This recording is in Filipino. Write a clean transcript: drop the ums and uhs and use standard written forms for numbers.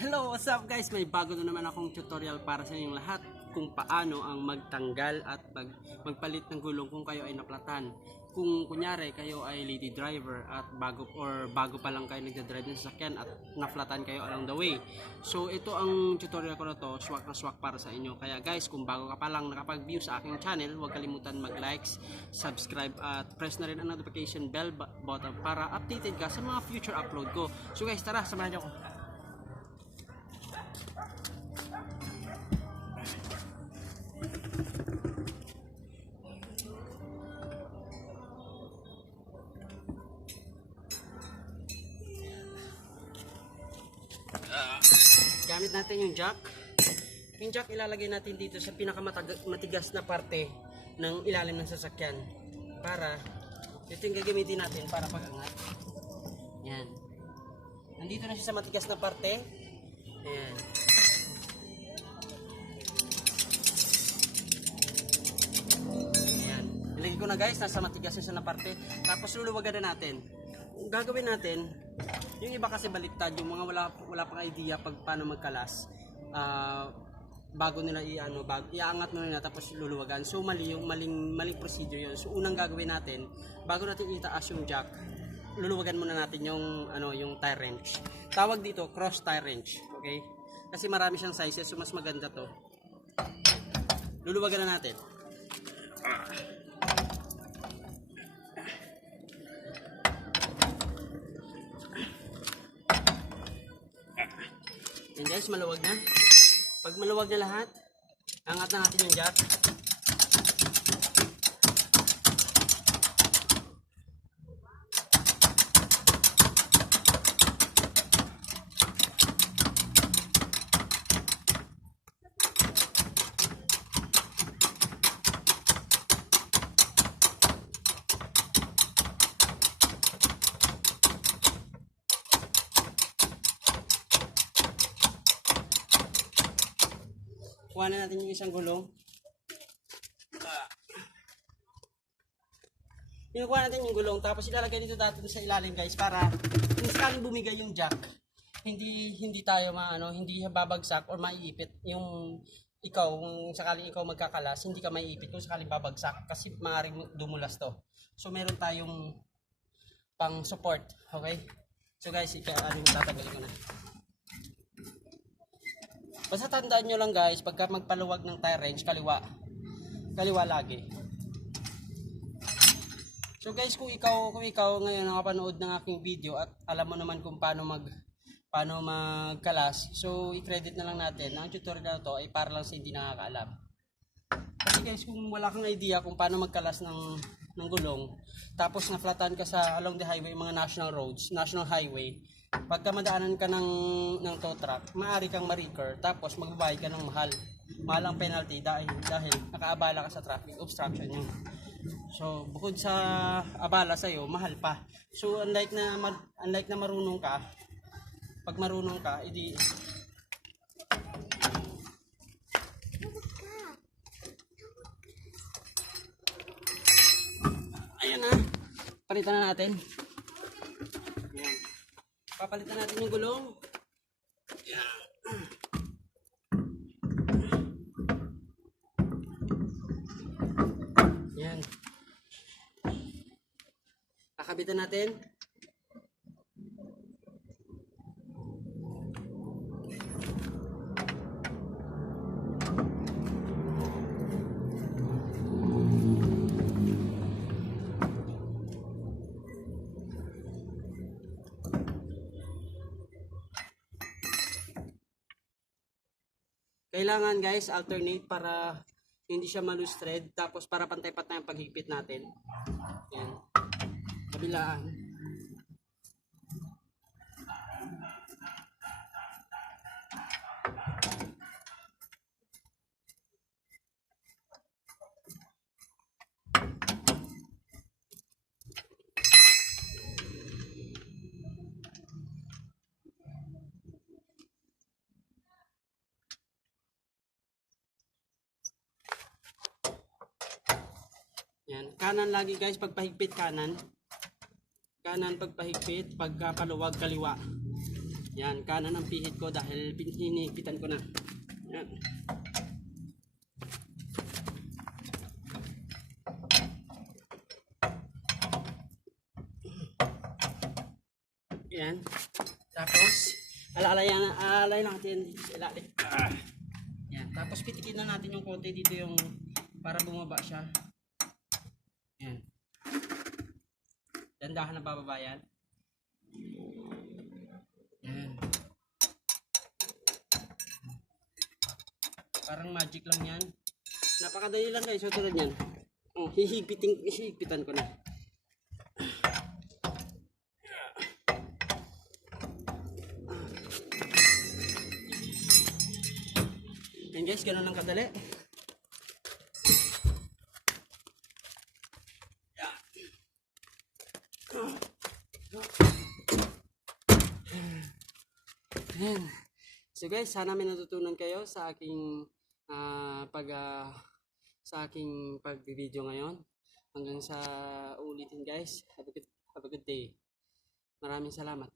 Hello, what's up guys? May bago na naman akong tutorial para sa inyong lahat kung paano ang magtanggal at magpalit ng gulong kung kayo ay naplatan. Kung kunyari kayo ay lady driver at bago pa lang kayo nagdadrive ng sasakyan at naflatan kayo along the way. So ito ang tutorial ko na to, swak na swak para sa inyo. Kaya guys, kung bago ka pa lang nakapag-view sa aking channel, huwag kalimutan mag-likes, subscribe at press na rin ang notification bell button para updated ka sa mga future upload ko. So guys, tara, samahan niyo ako. Gamit natin yung jack. Yung jack ilalagay natin dito sa pinakamatigas na parte ng ilalim ng sasakyan. Para, ito yung gagamitin natin para pag-angat. Yan. Nandito na siya sa matigas na parte. Ayan. Ayan. Ilagay ko na guys, nasa matigas na siya na parte. Tapos luluwagan na natin. Gagawin natin, yung iba kasi baliktad, yung mga wala pang idea pag paano magkalas, bago nila iaangat muna nila tapos luluwagan. So maling procedure yun. So unang gagawin natin, bago natin itaas yung jack, luluwagan muna natin yung yung tie wrench. Tawag dito cross tie wrench, okay? Kasi marami siyang sizes, so mas maganda to. Luluwagan na natin. Yan guys, maluwag na. Pag maluwag na lahat, angat na natin yung jack. Kuha na natin yung isang gulong. Kinukuha natin yung gulong tapos ilalagay dito dati sa ilalim guys para kung sakaling bumigay yung jack, hindi tayo hindi babagsak or maiipit yung kung sakaling ikaw magkakalas, hindi ka maiipit kung sakaling babagsak kasi maaaring dumulas to. So meron tayong pang support, okay? So guys, tatanggalin ko na. Basta tandaan nyo lang guys, pagka magpaluwag ng tie wrench, kaliwa lagi. So guys, kung ikaw ngayon nakapanood ng aking video at alam mo naman kung paano magkalas, so i-credit na lang natin na ang tutorial na to ay para lang sa hindi nakakaalam. Kasi guys, kung wala kang idea kung paano magkalas ng gulong, tapos naflatan ka sa along the highway, mga national roads, national highway, pagka madaanan ka ng tow truck, maaari kang ma-recur, tapos magbabayad ka ng mahal ang penalty dahil nakaabala ka sa traffic obstruction yun. So bukod sa abala sa iyo, mahal pa. So unlike na marunong ka, pag marunong ka, edi ayan na, palitan na natin. Ayan. Papalitan natin yung gulong. Yan. Yan. Kakabitan natin. Kailangan guys alternate para hindi siya ma-loose thread, tapos para pantay-pantay ang paghigpit natin. Yan. Kabilaan. Yan, kanan lagi guys pagpahigpit kanan. Kanan pagpahigpit, pagkapaluwag kaliwa. Yan, kanan ang pihit ko dahil hinihipitan ko na. Yan. Yan. Tapos, alay natin dito sa ilalim. Yan. Tapos, pitikin na natin yung konti dito yung para bumaba siya. Yan. Dandahan na bababa yan. Yan. Parang magic lang yan. Napakadali lang guys. So, tulad yan. Oh, hihigpitan ko na. Yan guys, ganun lang kadali. Yan. So guys, sana may natutunan kayo sa aking sa aking pag-video ngayon. Hanggang sa ulitin guys. Have a good day. Maraming salamat.